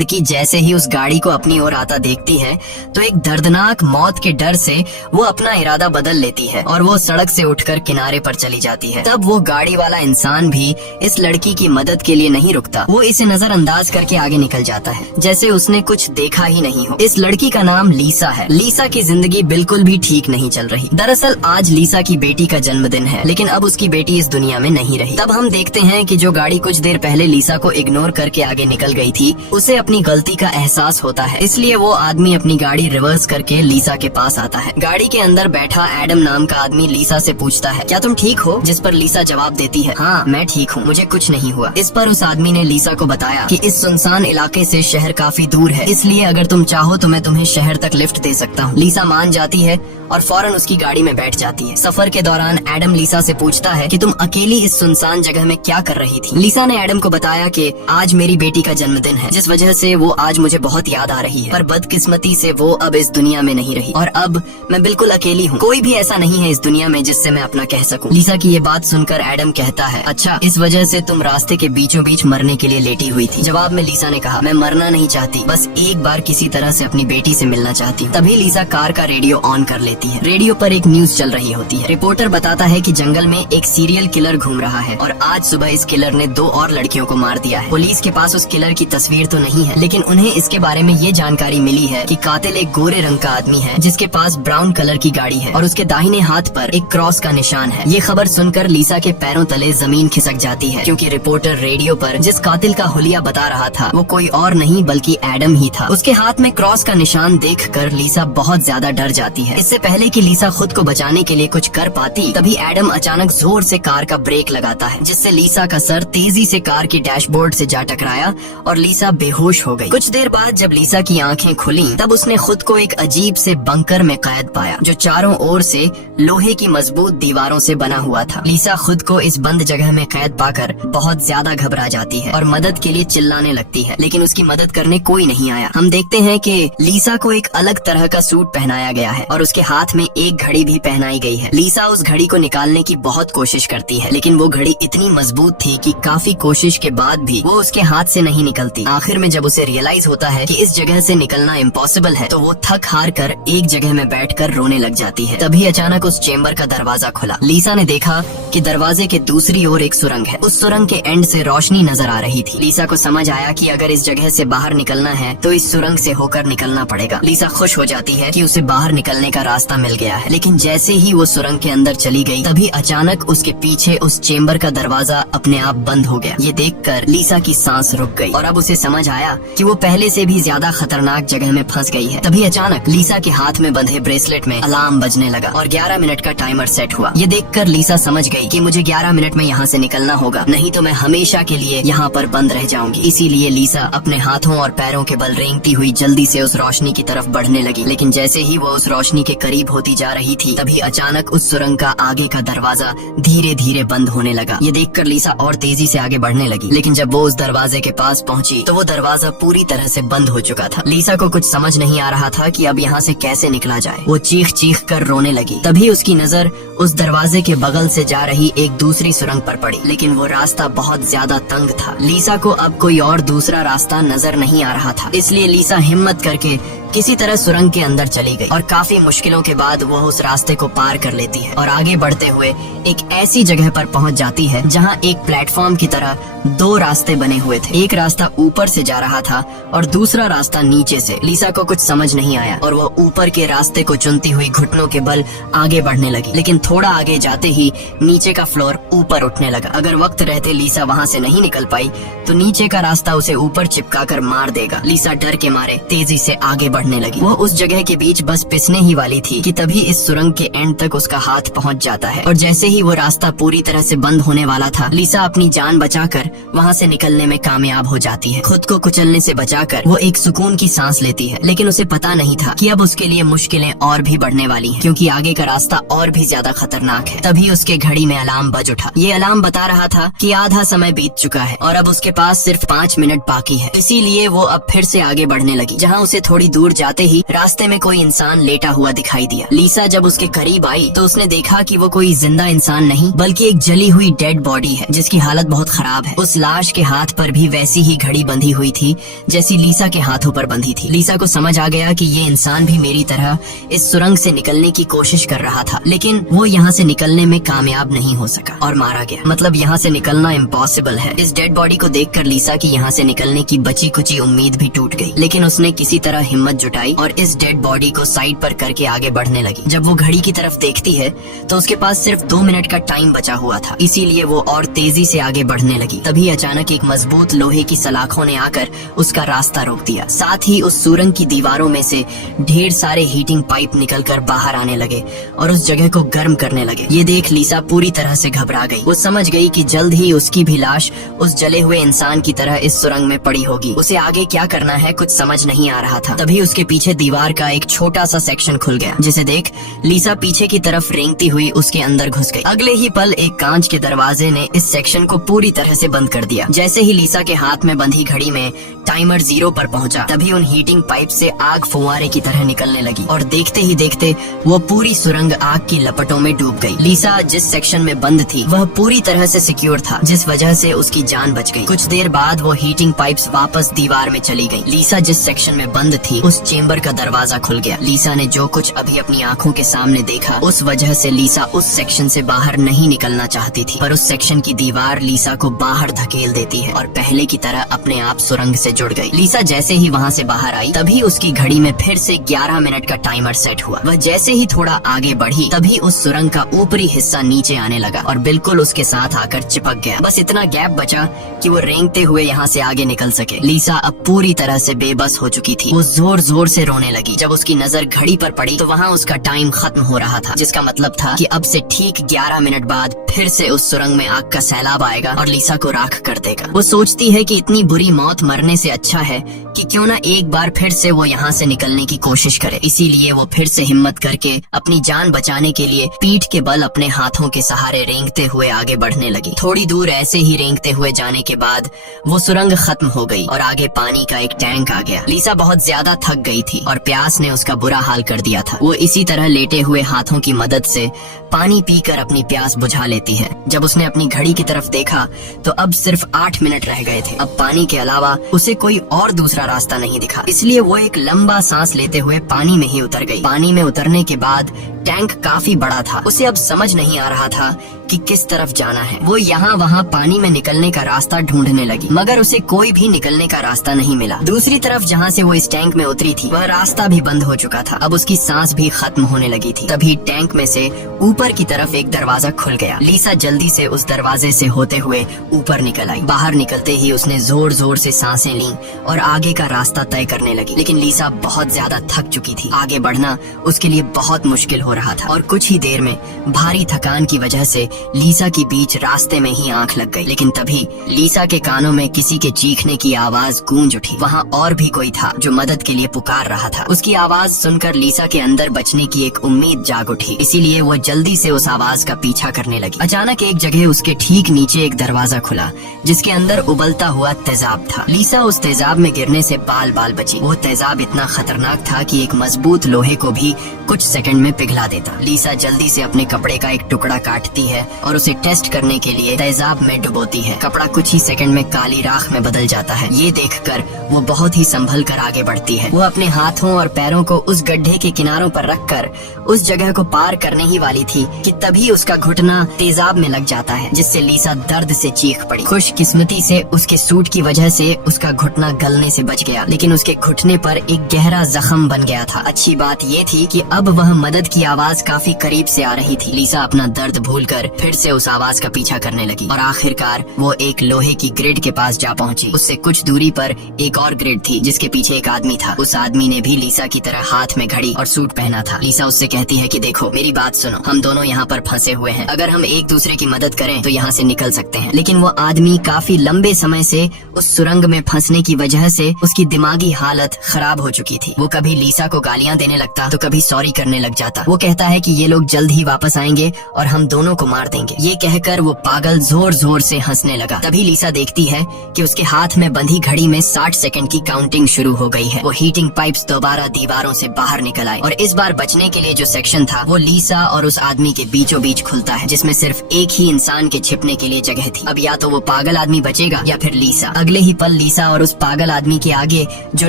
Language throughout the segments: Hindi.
लड़की जैसे ही उस गाड़ी को अपनी ओर आता देखती है तो एक दर्दनाक मौत के डर से वो अपना इरादा बदल लेती है और वो सड़क से उठकर किनारे पर चली जाती है। तब वो गाड़ी वाला इंसान भी इस लड़की की मदद के लिए नहीं रुकता, वो इसे नजरअंदाज करके आगे निकल जाता है जैसे उसने कुछ देखा ही नहीं हो। इस लड़की का नाम लीसा है। लीसा की जिंदगी बिल्कुल भी ठीक नहीं चल रही। दरअसल आज लीसा की बेटी का जन्मदिन है, लेकिन अब उसकी बेटी इस दुनिया में नहीं रही। तब हम देखते हैं कि जो गाड़ी कुछ देर पहले लीसा को इग्नोर करके आगे निकल गई थी, उसे अपनी गलती का एहसास होता है, इसलिए वो आदमी अपनी गाड़ी रिवर्स करके लीसा के पास आता है। गाड़ी के अंदर बैठा एडम नाम का आदमी लीसा से पूछता है, क्या तुम ठीक हो? जिस पर लीसा जवाब देती है, हाँ मैं ठीक हूँ, मुझे कुछ नहीं हुआ। इस पर उस आदमी ने लीसा को बताया कि इस सुनसान इलाके से शहर काफी दूर है, इसलिए अगर तुम चाहो तो मैं तुम्हें शहर तक लिफ्ट दे सकता हूँ। लीसा मान जाती है और फौरन उसकी गाड़ी में बैठ जाती है। सफर के दौरान एडम लीसा से पूछता है कि तुम अकेली इस सुनसान जगह में क्या कर रही थी? लीसा ने एडम को बताया कि आज मेरी बेटी का जन्मदिन है, जिस वजह से वो आज मुझे बहुत याद आ रही है, पर बदकिस्मती से वो अब इस दुनिया में नहीं रही और अब मैं बिल्कुल अकेली हूँ। कोई भी ऐसा नहीं है इस दुनिया में जिससे मैं अपना कह सकूँ। लीसा की ये बात सुनकर एडम कहता है, अच्छा इस वजह से तुम रास्ते के बीचों बीच मरने के लिए लेटी हुई थी? जवाब में लीसा ने कहा, मैं मरना नहीं चाहती, बस एक बार किसी तरह से अपनी बेटी से मिलना चाहती हूँ। तभी लीसा कार का रेडियो ऑन कर लेती है। रेडियो पर एक न्यूज चल रही होती है। रिपोर्टर बताता है कि जंगल में एक सीरियल किलर घूम रहा है और आज सुबह इस किलर ने 2 और लड़कियों को मार दिया है। पुलिस के पास उस किलर की तस्वीर तो नहीं है, लेकिन उन्हें इसके बारे में ये जानकारी मिली है कि कातिल एक गोरे रंग का आदमी है जिसके पास ब्राउन कलर की गाड़ी है और उसके दाहिने हाथ पर एक क्रॉस का निशान है। ये खबर सुनकर लीसा के पैरों तले जमीन खिसक जाती है, क्योंकि रिपोर्टर रेडियो पर जिस कातिल का हुलिया बता रहा था वो कोई और नहीं बल्कि एडम ही था। उसके हाथ में क्रॉस का निशान देखकर लीसा बहुत ज्यादा डर जाती है। इससे पहले कि लीसा खुद को बचाने के लिए कुछ कर पाती, तभी एडम अचानक जोर से कार का ब्रेक लगाता है, जिससे लीसा का सर तेजी से कार की डैशबोर्ड से जा टकराया और लीसा बेहोश हो गई। कुछ देर बाद जब लीसा की आंखें खुली तब उसने खुद को एक अजीब से बंकर में कैद पाया, जो चारों ओर से लोहे की मजबूत दीवारों से बना हुआ था। लीसा खुद को इस बंद जगह में कैद पाकर बहुत ज्यादा घबरा जाती है और मदद के लिए चिल्लाने लगती है, लेकिन उसकी मदद करने कोई नहीं आया। हम देखते हैं कि लीसा को एक अलग तरह का सूट पहनाया गया है और उसके हाथ में एक घड़ी भी पहनाई गई है। लीसा उस घड़ी को निकालने की बहुत कोशिश करती है, लेकिन वो घड़ी इतनी मजबूत थी कि काफी कोशिश के बाद भी वो उसके हाथ से नहीं निकलती। आखिर में जब उसे रियलाइज होता है कि इस जगह से निकलना इम्पॉसिबल है, तो वो थक हार कर एक जगह में बैठकर रोने लग जाती है। तभी अचानक उस चेम्बर का दरवाजा खुला। लीसा ने देखा कि दरवाजे के दूसरी ओर एक सुरंग है। उस सुरंग के एंड से रोशनी नजर आ रही थी। लीसा को समझ आया कि अगर इस जगह से बाहर निकलना है तो इस सुरंग से होकर निकलना पड़ेगा। लीसा खुश हो जाती है कि उसे बाहर निकलने का रास्ता मिल गया है, लेकिन जैसे ही वो सुरंग के अंदर चली गई तभी अचानक उसके पीछे उस चेम्बर का दरवाजा अपने आप बंद हो गया। ये देखकर लीसा की सांस रुक गई और अब उसे समझ आया कि वो पहले से भी ज्यादा खतरनाक जगह में फंस गई है। तभी अचानक लीसा के हाथ में बंधे ब्रेसलेट में अलार्म बजने लगा और 11 मिनट का टाइमर सेट हुआ। ये देखकर लीसा समझ गई कि मुझे 11 मिनट में यहाँ से निकलना होगा, नहीं तो मैं हमेशा के लिए यहाँ पर बंद रह जाऊंगी। इसीलिए लीसा अपने हाथों और पैरों के बल रेंगती हुई जल्दी से उस रोशनी की तरफ बढ़ने लगी, लेकिन जैसे ही वो उस रोशनी के करीब होती जा रही थी तभी अचानक उस सुरंग का आगे का दरवाजा धीरे धीरे बंद होने लगा। ये देखकर लीसा और तेजी से आगे बढ़ने लगी, लेकिन जब वो उस दरवाजे के पास पहुंची तो वो दरवाजा पूरी तरह से बंद हो चुका था। लीसा को कुछ समझ नहीं आ रहा था कि अब यहाँ से कैसे निकला जाए। वो चीख चीख कर रोने लगी। तभी उसकी नजर उस दरवाजे के बगल से जा रही एक दूसरी सुरंग पर पड़ी, लेकिन वो रास्ता बहुत ज्यादा तंग था। लीसा को अब कोई और दूसरा रास्ता नजर नहीं आ रहा था, इसलिए लीसा हिम्मत करके किसी तरह सुरंग के अंदर चली गई और काफी मुश्किलों के बाद वो उस रास्ते को पार कर लेती है और आगे बढ़ते हुए एक ऐसी जगह पर पहुंच जाती है जहां एक प्लेटफॉर्म की तरह 2 रास्ते बने हुए थे। एक रास्ता ऊपर से जा रहा था और दूसरा रास्ता नीचे से। लीसा को कुछ समझ नहीं आया और वो ऊपर के रास्ते को चुनती हुई घुटनों के बल आगे बढ़ने लगी, लेकिन थोड़ा आगे जाते ही नीचे का फ्लोर ऊपर उठने लगा। अगर वक्त रहते लीसा वहाँ से नहीं निकल पाई तो नीचे का रास्ता उसे ऊपर चिपका कर मार देगा। लीसा डर के मारे तेजी से आगे बढ़ने लगी। वो उस जगह के बीच बस पिसने ही वाली थी कि तभी इस सुरंग के एंड तक उसका हाथ पहुंच जाता है और जैसे ही वो रास्ता पूरी तरह से बंद होने वाला था, लीसा अपनी जान बचाकर वहाँ से निकलने में कामयाब हो जाती है। खुद को कुचलने से बचाकर वो एक सुकून की सांस लेती है, लेकिन उसे पता नहीं था कि अब उसके लिए मुश्किलें और भी बढ़ने वाली हैं, क्योंकि आगे का रास्ता और भी ज्यादा खतरनाक है। तभी उसके घड़ी में अलार्म बज उठा। ये अलार्म बता रहा था कि आधा समय बीत चुका है और अब उसके पास सिर्फ 5 मिनट बाकी है। इसीलिए वो अब फिर से आगे बढ़ने लगी। जहाँ उसे थोड़ी दूर दूर जाते ही रास्ते में कोई इंसान लेटा हुआ दिखाई दिया। लीसा जब उसके करीब आई तो उसने देखा कि वो कोई जिंदा इंसान नहीं बल्कि एक जली हुई डेड बॉडी है जिसकी हालत बहुत खराब है। उस लाश के हाथ पर भी वैसी ही घड़ी बंधी हुई थी जैसी लीसा के हाथों पर बंधी थी। लीसा को समझ आ गया कि ये इंसान भी मेरी तरह इस सुरंग से निकलने की कोशिश कर रहा था, लेकिन वो यहाँ से निकलने में कामयाब नहीं हो सका और मारा गया। मतलब यहाँ से निकलना इम्पॉसिबल है। इस डेड बॉडी को देखकर लीसा की यहाँ से निकलने की बची कुची उम्मीद भी टूट गई, लेकिन उसने किसी तरह हिम्मत जुटाई और इस डेड बॉडी को साइड पर करके आगे बढ़ने लगी। जब वो घड़ी की तरफ देखती है तो उसके पास सिर्फ 2 मिनट का टाइम बचा हुआ था, इसीलिए वो और तेजी से आगे बढ़ने लगी। तभी अचानक एक मजबूत लोहे की सलाखों ने आकर उसका रास्ता रोक दिया। साथ ही उस सुरंग की दीवारों में से ढेर सारे हीटिंग पाइप निकलकर बाहर आने लगे और उस जगह को गर्म करने लगे। ये देख लीसा पूरी तरह से घबरा गई। वो समझ गई कि जल्द ही उसकी भी लाश उस जले हुए इंसान की तरह इस सुरंग में पड़ी होगी। उसे आगे क्या करना है कुछ समझ नहीं आ रहा था। तभी उसके पीछे दीवार का एक छोटा सा सेक्शन खुल गया, जिसे देख लीसा पीछे की तरफ रेंगती हुई उसके अंदर घुस गई। अगले ही पल एक कांच के दरवाजे ने इस सेक्शन को पूरी तरह से बंद कर दिया। जैसे ही लीसा के हाथ में बंधी घड़ी में टाइमर 0 पर पहुंचा, तभी उन हीटिंग पाइप से आग फुवारे की तरह निकलने लगी और देखते ही देखते वो पूरी सुरंग आग की लपटों में डूब गई। लीसा जिस सेक्शन में बंद थी वह पूरी तरह से सिक्योर था, जिस वजह से उसकी जान बच गई। कुछ देर बाद वो हीटिंग पाइप्स वापस दीवार में चली गई। लीसा जिस सेक्शन में बंद थी उस चेम्बर का दरवाजा खुल गया। लीसा ने जो कुछ अभी अपनी आंखों के सामने देखा, उस वजह से लीसा उस सेक्शन से बाहर नहीं निकलना चाहती थी, पर उस सेक्शन की दीवार लीसा को बाहर धकेल देती है और पहले की तरह अपने आप सुरंग से जुड़ गई। लीसा जैसे ही वहाँ से बाहर आई तभी उसकी घड़ी में फिर से 11 मिनट का टाइमर सेट हुआ। वह जैसे ही थोड़ा आगे बढ़ी तभी उस सुरंग का ऊपरी हिस्सा नीचे आने लगा और बिल्कुल उसके साथ आकर चिपक गया। बस इतना गैप बचा कि वो रेंगते हुए यहाँ से आगे निकल सके। लीसा अब पूरी तरह से बेबस हो चुकी थी। वो जोर जोर से रोने लगी। जब उसकी नजर घड़ी पर पड़ी तो वहाँ उसका टाइम खत्म हो रहा था, जिसका मतलब था कि अब से ठीक 11 मिनट बाद फिर से उस सुरंग में आग का सैलाब आएगा और लीसा को राख कर देगा। वो सोचती है कि इतनी बुरी मौत मरने से अच्छा है कि क्यों ना एक बार फिर से वो यहाँ से निकलने की कोशिश करे। इसीलिए वो फिर से हिम्मत करके अपनी जान बचाने के लिए पीठ के बल अपने हाथों के सहारे रेंगते हुए आगे बढ़ने लगी। थोड़ी दूर ऐसे ही रेंगते हुए जाने के बाद वो सुरंग खत्म हो गई और आगे पानी का एक टैंक आ गया। लीसा बहुत ज्यादा थक गई थी और प्यास ने उसका बुरा हाल कर दिया था। वो इसी तरह लेटे हुए हाथों की मदद से पानी पीकर अपनी प्यास बुझा लेती है। जब उसने अपनी घड़ी की तरफ देखा तो अब सिर्फ 8 मिनट रह गए थे। अब पानी के अलावा उसे कोई और दूसरा रास्ता नहीं दिखा, इसलिए वो एक लंबा सांस लेते हुए पानी में ही उतर गई। पानी में उतरने के बाद टैंक काफी बड़ा था। उसे अब समझ नहीं आ रहा था कि किस तरफ जाना है। वो यहाँ वहाँ पानी में निकलने का रास्ता ढूंढने लगी, मगर उसे कोई भी निकलने का रास्ता नहीं मिला। दूसरी तरफ जहाँ से वो इस टैंक में उतरी थी वह रास्ता भी बंद हो चुका था। अब उसकी सांस भी खत्म होने लगी थी। तभी टैंक में से ऊपर की तरफ एक दरवाजा खुल गया। लीसा जल्दी से उस दरवाजे से होते हुए ऊपर निकल आई। बाहर निकलते ही उसने जोर जोर से सांसें लीं और आगे का रास्ता तय करने लगी, लेकिन लीसा बहुत ज्यादा थक चुकी थी। आगे बढ़ना उसके लिए बहुत मुश्किल हो रहा था और कुछ ही देर में भारी थकान की वजह से लीसा की बीच रास्ते में ही आंख लग गई। लेकिन तभी लीसा के कानों में किसी के चीखने की आवाज गूंज उठी। वहाँ और भी कोई था जो मदद के लिए पुकार रहा था। उसकी आवाज सुनकर लीसा के अंदर बचने की एक उम्मीद जाग उठी, इसीलिए वो जल्दी से उस आवाज का पीछा करने लगी। अचानक एक जगह उसके ठीक नीचे एक दरवाजा खुला जिसके अंदर उबलता हुआ तेजाब था। लीसा उस तेजाब में गिरने से बाल बाल बची। वो तेजाब इतना खतरनाक था कि एक मजबूत लोहे को भी कुछ सेकंड में पिघला देता। लीसा जल्दी से अपने कपड़े का एक टुकड़ा काटती है और उसे टेस्ट करने के लिए तेजाब में डुबोती है। कपड़ा कुछ ही सेकंड में काली राख में बदल जाता है। ये देखकर वो बहुत ही संभल कर आगे बढ़ती है। वो अपने हाथों और पैरों को उस गड्ढे के किनारों पर रखकर उस जगह को पार करने ही वाली थी कि तभी उसका घुटना तेजाब में लग जाता है, जिससे लीसा दर्द से चीख पड़ी। खुशकिस्मती से उसके सूट की वजह से उसका घुटना गलने से बच गया, लेकिन उसके घुटने पर एक गहरा जख्म बन गया था। अच्छी बात ये थी कि अब वह मदद की आवाज काफी करीब से आ रही थी। लीसा अपना दर्द भूलकर फिर से उस आवाज का पीछा करने लगी और आखिरकार वो एक लोहे की ग्रिड के पास जा पहुंची। उससे कुछ दूरी पर एक और ग्रिड थी जिसके पीछे एक आदमी था। उस आदमी ने भी लीसा की तरह हाथ में घड़ी और सूट पहना था। लीसा उससे कहती है कि देखो मेरी बात सुनो, हम दोनों यहाँ पर फंसे हुए हैं। अगर हम एक दूसरे की मदद करें तो यहाँ से निकल सकते हैं। लेकिन वो आदमी काफी लंबे समय से उस सुरंग में फंसने की वजह से उसकी दिमागी हालत खराब हो चुकी थी। वो कभी लीसा को गालियाँ देने लगता तो कभी सॉरी करने लग जाता। वो कहता है कि ये लोग जल्द ही वापस आएंगे और हम दोनों को मार देंगे। ये कहकर वो पागल जोर जोर से हंसने लगा। तभी लीसा देखती है कि उसके हाथ में बंधी घड़ी में 60 सेकंड की काउंटिंग शुरू हो गई है। वो हीटिंग हीटिंग पाइप्स दोबारा दीवारों से बाहर निकल आए और इस बार बचने के लिए जो सेक्शन था वो लीसा और उस आदमी के बीचों बीच खुलता है, जिसमें सिर्फ एक ही इंसान के छिपने के लिए जगह थी। अब या तो वो पागल आदमी बचेगा या फिर लीसा। अगले ही पल लीसा और उस पागल आदमी के आगे जो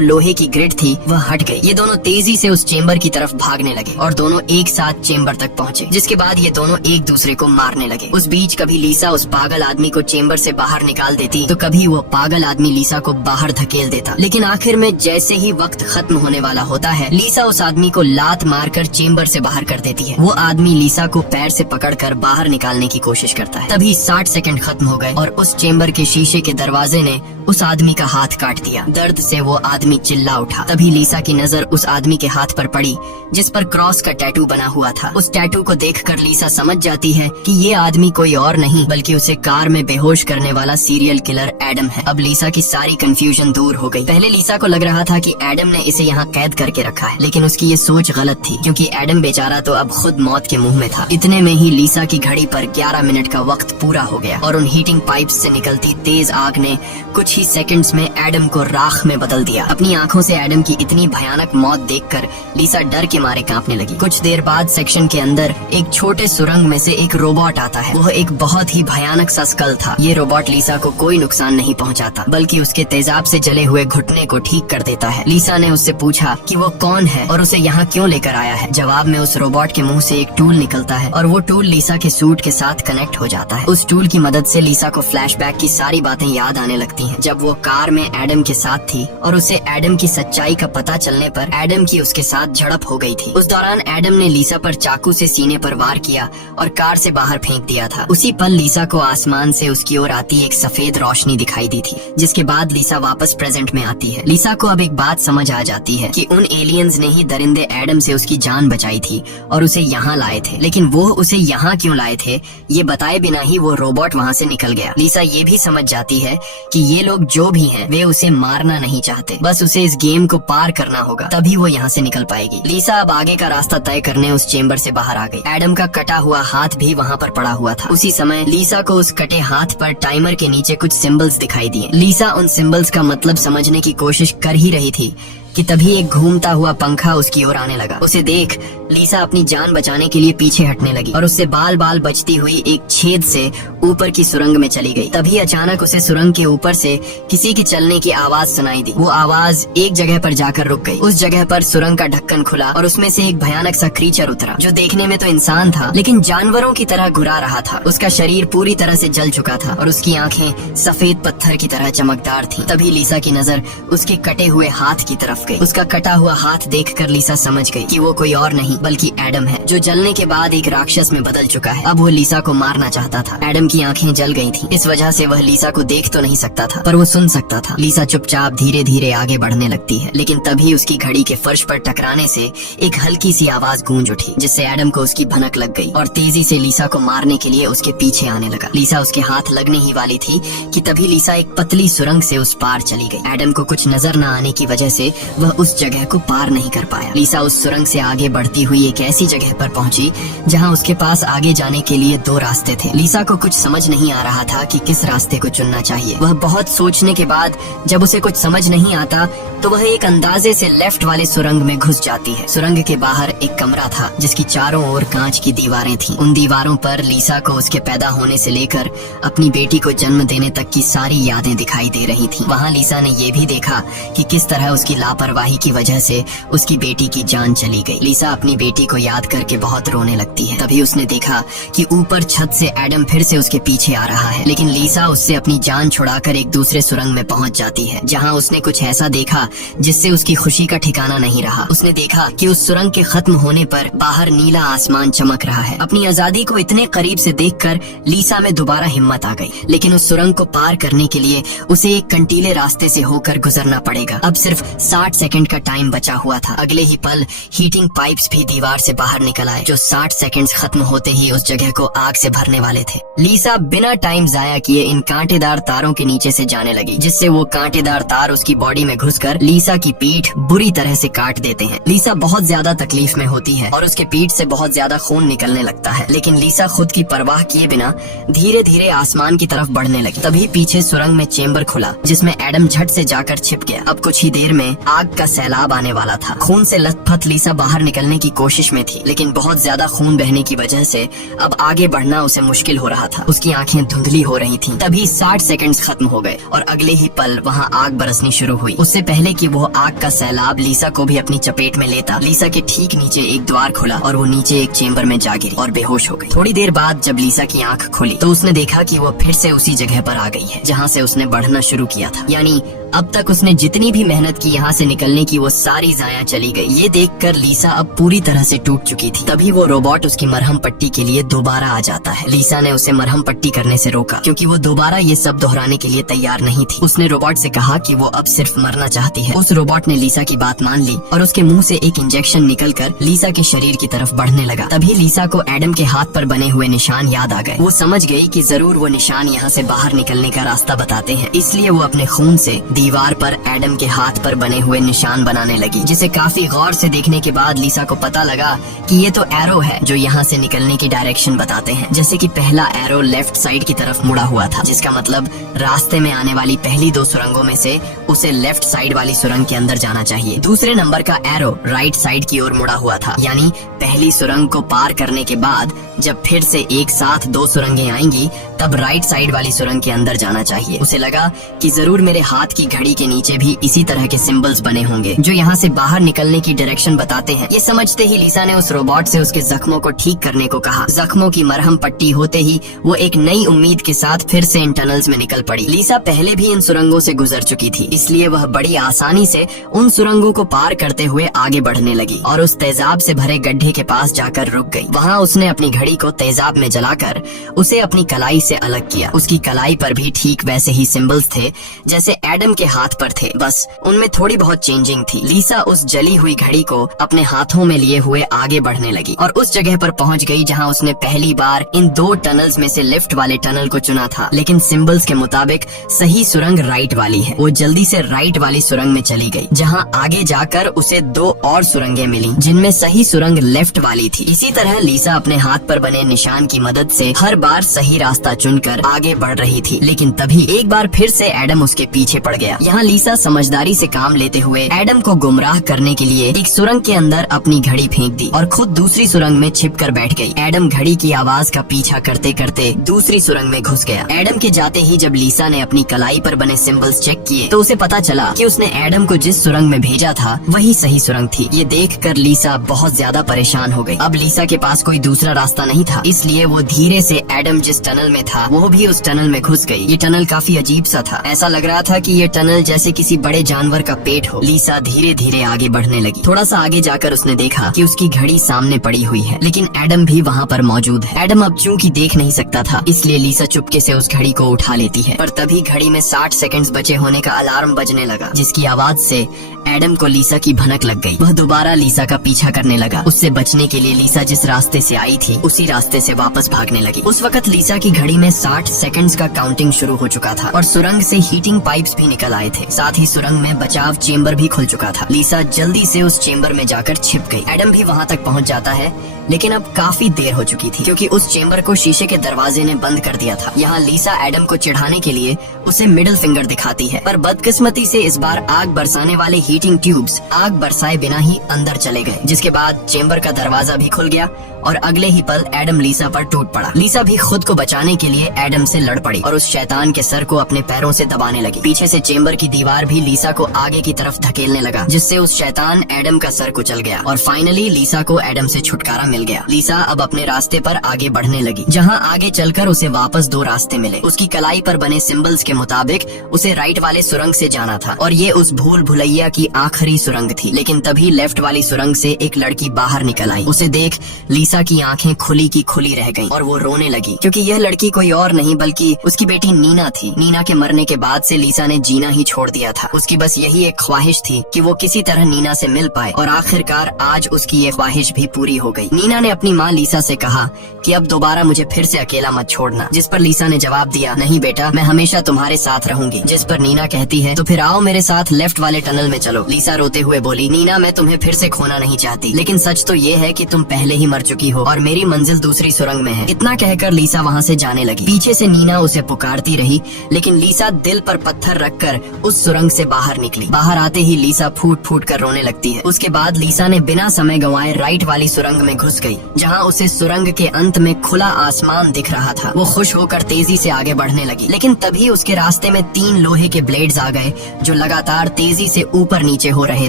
लोहे की ग्रिड थी वह हट गई। ये दोनों तेजी से उस चेम्बर की तरफ भागने लगे और दोनों एक साथ चेम्बर तक पहुँचे, जिसके बाद ये दोनों एक दूसरे को मारने लगे। उस बीच कभी लीसा उस पागल आदमी को चेम्बर से बाहर निकाल देती तो कभी वो पागल आदमी लीसा को बाहर धकेल देता। लेकिन आखिर में जैसे ही वक्त खत्म होने वाला होता है, लीसा उस आदमी को लात मारकर चेम्बर से बाहर कर देती है। वो आदमी लीसा को पैर से पकड़कर बाहर निकालने की कोशिश करता है। तभी 60 सेकंड खत्म हो गए और उस चेम्बर के शीशे के दरवाजे ने उस आदमी का हाथ काट दिया। दर्द से वो आदमी चिल्ला उठा। तभी लीसा की नजर उस आदमी के हाथ पर पड़ी जिस पर क्रॉस का टैटू बना हुआ था। उस टैटू को देखकर लीसा समझ जाती है कि ये आदमी कोई और नहीं बल्कि उसे कार में बेहोश करने वाला सीरियल किलर एडम है। अब लीसा की सारी कंफ्यूजन दूर हो गई। पहले लीसा को लग रहा था कि एडम ने इसे यहाँ कैद करके रखा है, लेकिन उसकी ये सोच गलत थी क्योंकि एडम बेचारा तो अब खुद मौत के मुंह में था। इतने में ही लीसा की घड़ी पर 11 मिनट का वक्त पूरा हो गया और उन हीटिंग पाइप्स से निकलती तेज आग ने कुछ ही सेकंड्स में एडम को राख में बदल दिया। अपनी आंखों से एडम की इतनी भयानक मौत देखकर लीसा डर के मारे कांपने लगी। कुछ देर बाद सेक्शन के अंदर एक छोटे सुरंग में से एक रोबोट आता है। वह एक बहुत ही भयानक सा स्कल था। ये रोबोट लीसा को कोई नुकसान नहीं पहुंचाता बल्कि उसके तेजाब से जले हुए घुटने को ठीक कर देता है। लीसा ने उससे पूछा कि वो कौन है और उसे यहाँ क्यों लेकर आया है। जवाब में उस रोबोट के मुंह से एक टूल निकलता है और वो टूल लीसा के सूट के साथ कनेक्ट हो जाता है। उस टूल की मदद से लीसा को फ्लैशबैक की सारी बातें याद आने लगती हैं, जब वो कार में एडम के साथ थी और उसे एडम की सच्चाई का पता चलने पर एडम की उसके साथ झड़प हो गई थी। उस दौरान एडम ने लीसा पर चाकू से सीने पर वार किया और कार से बाहर फेंक दिया था। उसी पल लीसा को आसमान से उसकी ओर आती एक सफेद रोशनी दिखाई दी थी, जिसके बाद लीसा वापस प्रेजेंट में आती है। लीसा को अब एक बात समझ आ जाती है कि उन एलियंस ने ही दरिंदे एडम से उसकी जान बचाई थी और उसे यहाँ लाए थे, लेकिन वो उसे यहाँ क्यों लाए थे ये बताए बिना ही वो रोबोट वहाँ से निकल गया। लीसा ये भी समझ जाती है कि ये लोग जो भी हैं वे उसे मारना नहीं चाहते, बस उसे इस गेम को पार करना होगा, तभी वो यहाँ से निकल पाएगी। लीसा अब आगे का रास्ता तय करने उस चेम्बर से बाहर आ गई। एडम का कटा हुआ हाथ भी वहाँ पर पड़ा हुआ था। उसी समय लीसा को उस कटे हाथ पर टाइमर के नीचे कुछ सिंबल्स दिखाई दिए। लीसा उन सिंबल्स का मतलब समझने की कोशिश कर ही रही थी कि तभी एक घूमता हुआ पंखा उसकी ओर आने लगा। उसे देख लीसा अपनी जान बचाने के लिए पीछे हटने लगी और उससे बाल बाल बचती हुई एक छेद से ऊपर की सुरंग में चली गई। तभी अचानक उसे सुरंग के ऊपर से किसी के चलने की आवाज सुनाई दी। वो आवाज एक जगह पर जाकर रुक गई। उस जगह पर सुरंग का ढक्कन खुला और उसमें से एक भयानक सा क्रीचर उतरा, जो देखने में तो इंसान था लेकिन जानवरों की तरह घुरा रहा था। उसका शरीर पूरी तरह से जल चुका था और उसकी आंखें सफेद पत्थर की तरह चमकदार थी। तभी लीसा की नजर उसके कटे हुए हाथ की तरफ गई। उसका कटा हुआ हाथ देखकर लीसा समझ गई कि वो कोई और नहीं बल्कि एडम है, जो जलने के बाद एक राक्षस में बदल चुका है। अब वो लीसा को मारना चाहता था। एडम की आंखें जल गई थी, इस वजह से वह लीसा को देख तो नहीं सकता था पर वो सुन सकता था। लीसा चुपचाप धीरे धीरे आगे बढ़ने लगती है, लेकिन तभी उसकी घड़ी के फर्श पर टकराने से एक हल्की सी आवाज गूंज उठी, जिससे एडम को उसकी भनक लग गई और तेजी से लीसा को मारने के लिए उसके पीछे आने लगा। लीसा उसके हाथ लगने ही वाली थी कि तभी लीसा एक पतली सुरंग से उस पार चली गई। एडम को कुछ नजर न आने की वजह से वह उस जगह को पार नहीं कर पाया। लीसा उस सुरंग से आगे बढ़ती हुई एक ऐसी जगह पर पहुंची जहां उसके पास आगे जाने के लिए 2 रास्ते थे। लीसा को कुछ समझ नहीं आ रहा था कि किस रास्ते को चुनना चाहिए। वह बहुत सोचने के बाद जब उसे कुछ समझ नहीं आता तो वह एक अंदाजे से लेफ्ट वाले सुरंग में घुस जाती है। सुरंग के बाहर एक कमरा था जिसकी चारों ओर कांच की दीवारें थीं। उन दीवारों पर लीसा को उसके पैदा होने से लेकर अपनी बेटी को जन्म देने तक की सारी यादें दिखाई दे रही थीं। वहाँ लीसा ने ये भी देखा कि किस तरह उसकी लापरवाही की वजह से उसकी बेटी की जान चली गई। लीसा अपनी बेटी को याद करके बहुत रोने लगती है। तभी उसने देखा कि ऊपर छत से एडम फिर से उसके पीछे आ रहा है, लेकिन लीसा उससे अपनी जान छुड़ाकर एक दूसरे सुरंग में पहुंच जाती है, जहां उसने कुछ ऐसा देखा जिससे उसकी खुशी का ठिकाना नहीं रहा। उसने देखा कि उस सुरंग के खत्म होने पर बाहर नीला आसमान चमक रहा है। अपनी आजादी को इतने करीब से देखकर लीसा में दोबारा हिम्मत आ गई, लेकिन उस सुरंग को पार करने के लिए उसे एक कंटीले रास्ते से होकर गुजरना पड़ेगा। अब सिर्फ 60 सेकंड का टाइम बचा हुआ था। अगले ही पल हीटिंग पाइप्स भी दीवार से बाहर निकल आए, जो 60 सेकंड्स खत्म होते ही उस जगह को आग से भरने वाले थे। लीसा बिना टाइम जाया किए इन कांटेदार तारों के नीचे से जाने लगी, जिससे वो कांटेदार तार उसकी बॉडी में घुसकर लीसा की पीठ बुरी तरह से काट देते हैं। लीसा बहुत ज्यादा तकलीफ में होती है और उसके पीठ से बहुत ज्यादा खून निकलने लगता है, लेकिन लीसा खुद की परवाह किए बिना धीरे धीरे आसमान की तरफ बढ़ने लगी। तभी पीछे सुरंग में चेम्बर खुला, जिसमें एडम झट से जाकर छिप गया। अब कुछ ही देर में आग का सैलाब आने वाला था। खून से लथपथ लीसा बाहर निकलने की कोशिश में थी, लेकिन बहुत ज्यादा खून बहने की वजह से अब आगे बढ़ना उसे मुश्किल हो रहा था। उसकी आंखें धुंधली हो रही थीं। तभी 60 सेकंड्स खत्म हो गए और अगले ही पल वहाँ आग बरसनी शुरू हुई। उससे पहले कि वो आग का सैलाब लीसा को भी अपनी चपेट में लेता, लीसा के ठीक नीचे एक द्वार खुला और वो नीचे एक चेम्बर में जा गिरी और बेहोश हो गई। थोड़ी देर बाद जब लीसा की आंख खुली तो उसने देखा कि वो फिर से उसी जगह पर आ गई है जहाँ से उसने बढ़ना शुरू किया था। यानी अब तक उसने जितनी भी मेहनत की यहाँ से निकलने की, वो सारी जाया चली गई। ये देखकर लीसा अब पूरी तरह से टूट चुकी थी। तभी वो रोबोट उसकी मरहम पट्टी के लिए दोबारा आ जाता है। लीसा ने उसे मरहम पट्टी करने से रोका क्योंकि वो दोबारा ये सब दोहराने के लिए तैयार नहीं थी। उसने रोबोट से कहा कि वो अब सिर्फ मरना चाहती है। उस रोबोट ने लीसा की बात मान ली और उसके मुंह से एक इंजेक्शन निकलकर लीसा के शरीर की तरफ बढ़ने लगा। तभी लीसा को एडम के हाथ पर बने हुए निशान याद आ गए। वो समझ गई कि जरूर वो निशान यहाँ से बाहर निकलने का रास्ता बताते हैं, इसलिए वो अपने खून से दीवार पर एडम के हाथ पर बने हुए निशान बनाने लगी, जिसे काफी गौर से देखने के बाद लीसा को पता लगा कि ये तो एरो है जो यहाँ से निकलने की डायरेक्शन बताते हैं। जैसे कि पहला एरो लेफ्ट साइड की तरफ मुड़ा हुआ था, जिसका मतलब रास्ते में आने वाली पहली 2 सुरंगों में से उसे लेफ्ट साइड वाली सुरंग के अंदर जाना चाहिए। दूसरे नंबर का एरो राइट साइड की ओर मुड़ा हुआ था, यानी पहली सुरंग को पार करने के बाद जब फिर से एक साथ 2 सुरंगें आएंगी तब राइट साइड वाली सुरंग के अंदर जाना चाहिए। उसे लगा कि जरूर मेरे हाथ की घड़ी के नीचे भी इसी तरह के सिंबल्स बने होंगे जो यहाँ से बाहर निकलने की डायरेक्शन बताते हैं। ये समझते ही लीसा ने उस रोबोट से उसके जख्मों को ठीक करने को कहा। जख्मों की मरहम पट्टी होते ही वो एक नई उम्मीद के साथ फिर से इन टनल्स में निकल पड़ी। लीसा पहले भी इन सुरंगों से गुजर चुकी थी, इसलिए वह बड़ी आसानी से उन सुरंगों को पार करते हुए आगे बढ़ने लगी और उस तेजाब से भरे गड्ढे के पास जाकर रुक गई। वहाँ उसने अपनी घड़ी को तेजाब में जलाकर उसे अपनी कलाई से अलग किया। उसकी कलाई पर भी ठीक वैसे ही सिंबल्स थे जैसे एडम के हाथ पर थे, बस उनमें थोड़ी बहुत चेंजिंग थी। लीसा उस जली हुई घड़ी को अपने हाथों में लिए हुए आगे बढ़ने लगी और उस जगह पर पहुंच गई जहां उसने पहली बार इन 2 टनल्स में से लेफ्ट वाले टनल को चुना था, लेकिन सिंबल्स के मुताबिक सही सुरंग राइट वाली है। वो जल्दी से राइट वाली सुरंग में चली गई, जहां आगे जाकर उसे 2 और सुरंगें मिली जिनमें सही सुरंग लेफ्ट वाली थी। इसी तरह लीसा अपने हाथ पर बने निशान की मदद से हर बार सही रास्ता चुनकर आगे बढ़ रही थी, लेकिन तभी एक बार फिर से एडम उसके पीछे पड़ गया। यहाँ लीसा समझदारी से काम लेते हुए एडम को गुमराह करने के लिए एक सुरंग के अंदर अपनी घड़ी फेंक दी और खुद दूसरी सुरंग में छिपकर बैठ गई। एडम घड़ी की आवाज का पीछा करते करते दूसरी सुरंग में घुस गया। एडम के जाते ही जब लीसा ने अपनी कलाई पर बने सिंबल्स चेक किए तो उसे पता चला कि उसने एडम को जिस सुरंग में भेजा था वही सही सुरंग थी। ये देखकर लीसा बहुत ज्यादा परेशान हो गई। अब लीसा के पास कोई दूसरा रास्ता नहीं था, इसलिए वो धीरे से एडम जिस टनल में था वो भी उस टनल में घुस गई। ये टनल काफी अजीब सा था, ऐसा लग रहा था कि ये टनल जैसे किसी बड़े जानवर का पेट हो। लीसा धीरे धीरे आगे बढ़ने लगी। थोड़ा सा आगे जाकर उसने देखा कि उसकी घड़ी सामने पड़ी हुई है, लेकिन एडम भी वहाँ पर मौजूद है। एडम अब चूंकि देख नहीं सकता था, इसलिए लीसा चुपके से उस घड़ी को उठा लेती है, पर तभी घड़ी में 60 सेकंड्स बचे होने का अलार्म बजने लगा, जिसकी आवाज से एडम को लीसा की भनक लग गई। वह दोबारा लीसा का पीछा करने लगा। उससे बचने के लिए लीसा जिस रास्ते से आई थी उसी रास्ते से वापस भागने लगी। उस वक्त लीसा की घड़ी में 60 सेकंड्स का काउंटिंग शुरू हो चुका था और सुरंग से हीटिंग पाइप्स भी निकल आए थे। साथ ही सुरंग में बचाव चेम्बर भी खुल चुका था। लीसा जल्दी से उस चेम्बर में जाकर छिप गई। एडम भी वहाँ तक पहुँच जाता है, लेकिन अब काफी देर हो चुकी थी क्योंकि उस चेम्बर को शीशे के दरवाजे ने बंद कर दिया था। यहाँ लीसा एडम को चिढ़ाने के लिए उसे मिडिल फिंगर दिखाती है, पर बदकिस्मती से इस बार आग बरसाने वाले हीटिंग ट्यूब्स आग बरसाए बिना ही अंदर चले गए, जिसके बाद चेम्बर का दरवाजा भी खुल गया और अगले ही पल एडम लीसा पर टूट पड़ा। लीसा भी खुद को बचाने के लिए एडम से लड़ पड़ी और उस शैतान के सर को अपने पैरों से दबाने लगी। पीछे से चेम्बर की दीवार भी लीसा को आगे की तरफ धकेलने लगा, जिससे उस शैतान एडम का सर कुचल गया और फाइनली लीसा को एडम से छुटकारा मिल गया। लीसा अब अपने रास्ते पर आगे बढ़ने लगी, जहाँ आगे चलकर उसे वापस 2 रास्ते मिले। उसकी कलाई पर बने सिंबल्स के मुताबिक उसे राइट वाले सुरंग से जाना था और ये उस भूल भुलैया की आखिरी सुरंग थी, लेकिन तभी लेफ्ट वाली सुरंग से एक लड़की बाहर निकल आई। उसे देख लीसा की आंखें खुली की खुली रह गईं और वो रोने लगी, क्योंकि यह लड़की कोई और नहीं बल्कि उसकी बेटी नीना थी। नीना के मरने के बाद से लीसा ने जीना ही छोड़ दिया था। उसकी बस यही एक ख्वाहिश थी कि वो किसी तरह नीना से मिल पाए और आखिरकार आज उसकी ये ख्वाहिश भी पूरी हो गई। नीना ने अपनी माँ लीसा से कहा कि अब दोबारा मुझे फिर से अकेला मत छोड़ना, जिस पर लीसा ने जवाब दिया, नहीं बेटा, मैं हमेशा तुम्हारे साथ रहूंगी। जिस पर नीना कहती है, तो फिर आओ मेरे साथ लेफ्ट वाले टनल में चलो। लीसा रोते हुए बोली, नीना, मैं तुम्हें फिर से खोना नहीं चाहती, लेकिन सच तो ये है कि तुम पहले ही मर चुकी चुकी हो और मेरी मंजिल दूसरी सुरंग में है। इतना कहकर लीसा वहाँ से जाने लगी। पीछे से नीना उसे पुकारती रही, लेकिन लीसा दिल पर पत्थर रखकर उस सुरंग से बाहर निकली। बाहर आते ही लीसा फूट फूट कर रोने लगती है। उसके बाद लीसा ने बिना समय गंवाए राइट वाली सुरंग में घुस गई, जहाँ उसे सुरंग के अंत में खुला आसमान दिख रहा था। वो खुश होकर तेजी से आगे बढ़ने लगी, लेकिन तभी उसके रास्ते में 3 लोहे के ब्लेड्स आ गए जो लगातार तेजी से ऊपर नीचे हो रहे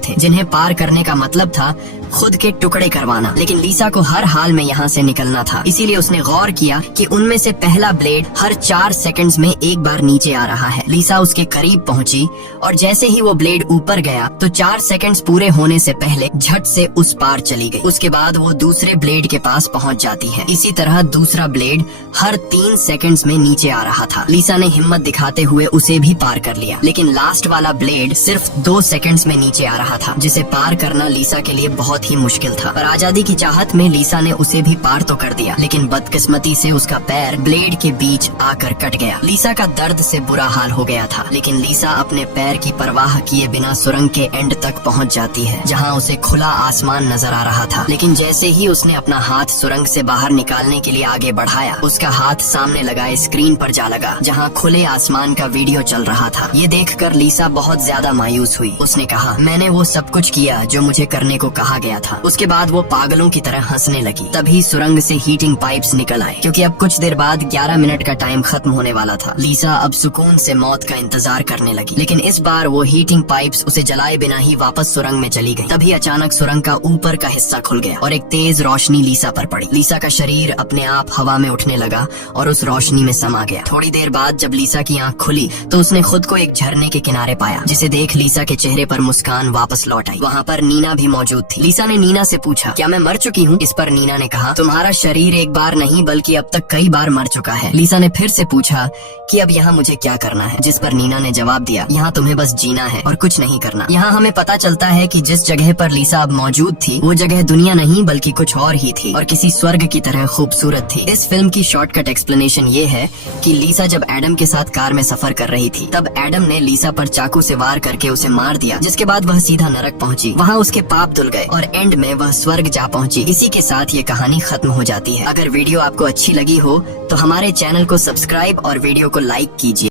थे, जिन्हें पार करने का मतलब था खुद के टुकड़े करवाना। लेकिन लीसा को हर हाल में यहाँ से निकलना था, इसीलिए उसने गौर किया कि उनमें से पहला ब्लेड हर 4 सेकंड्स में एक बार नीचे आ रहा है। लीसा उसके करीब पहुंची और जैसे ही वो ब्लेड ऊपर गया तो 4 सेकंड्स पूरे होने से पहले झट से उस पार चली गई। उसके बाद वो दूसरे ब्लेड के पास पहुंच जाती है। इसी तरह दूसरा ब्लेड हर 3 सेकंड्स में नीचे आ रहा था। लीसा ने हिम्मत दिखाते हुए उसे भी पार कर लिया, लेकिन लास्ट वाला ब्लेड सिर्फ 2 सेकंड्स में नीचे आ रहा था, जिसे पार करना लीसा के लिए बहुत ही मुश्किल था। पर आजादी की चाहत में लीसा ने उसे भी पार तो कर दिया, लेकिन बदकिस्मती से उसका पैर ब्लेड के बीच आकर कट गया। लीसा का दर्द से बुरा हाल हो गया था, लेकिन लीसा अपने पैर की परवाह किए बिना सुरंग के एंड तक पहुंच जाती है, जहां उसे खुला आसमान नजर आ रहा था। लेकिन जैसे ही उसने अपना हाथ सुरंग से बाहर निकालने के लिए आगे बढ़ाया, उसका हाथ सामने लगाए स्क्रीन पर जा लगा, जहां खुले आसमान का वीडियो चल रहा था। ये देखकर लीसा बहुत ज्यादा मायूस हुई। उसने कहा, मैंने वो सब कुछ किया जो मुझे करने को कहा गया था। उसके बाद वो पागलों की तरह हंसने लगी। तभी सुरंग से हीटिंग पाइप्स निकल आए, क्योंकि अब कुछ देर बाद 11 मिनट का टाइम खत्म होने वाला था। लीसा अब सुकून से मौत का इंतजार करने लगी, लेकिन इस बार वो हीटिंग पाइप्स उसे जलाए बिना ही वापस सुरंग में चली गई। तभी अचानक सुरंग का ऊपर का हिस्सा खुल गया और एक तेज रोशनी लीसा पर पड़ी। लीसा का शरीर अपने आप हवा में उठने लगा और उस रोशनी में समा गया। थोड़ी देर बाद जब लीसा की आंख खुली तो उसने खुद को एक झरने के किनारे पाया, जिसे देख लीसा के चेहरे पर मुस्कान वापस लौट आई। वहाँ पर नीना भी मौजूद थी। लीसा ने नीना से पूछा, क्या मैं मर चुकी हूँ? इस पर नीना ने कहा, तुम्हारा शरीर एक बार नहीं बल्कि अब तक कई बार मर चुका है। लीसा ने फिर से पूछा कि अब यहाँ मुझे क्या करना है? जिस पर नीना ने जवाब दिया, यहाँ तुम्हें बस जीना है और कुछ नहीं करना। यहाँ हमें पता चलता है कि जिस जगह पर लीसा अब मौजूद थी वो जगह दुनिया नहीं बल्कि कुछ और ही थी और किसी स्वर्ग की तरह खूबसूरत थी। इस फिल्म की शॉर्टकट एक्सप्लेनेशन ये है कि लीसा जब एडम के साथ कार में सफर कर रही थी, तब एडम ने लीसा पर चाकू से वार करके उसे मार दिया, जिसके बाद वह सीधा नरक पहुंची। वहाँ उसके पाप धुल गए और एंड में वह स्वर्ग जा पहुंची। इसी के साथ ये कहानी खत्म हो जाती है। अगर वीडियो आपको अच्छी लगी हो तो हमारे चैनल को सब्सक्राइब और वीडियो को लाइक कीजिए।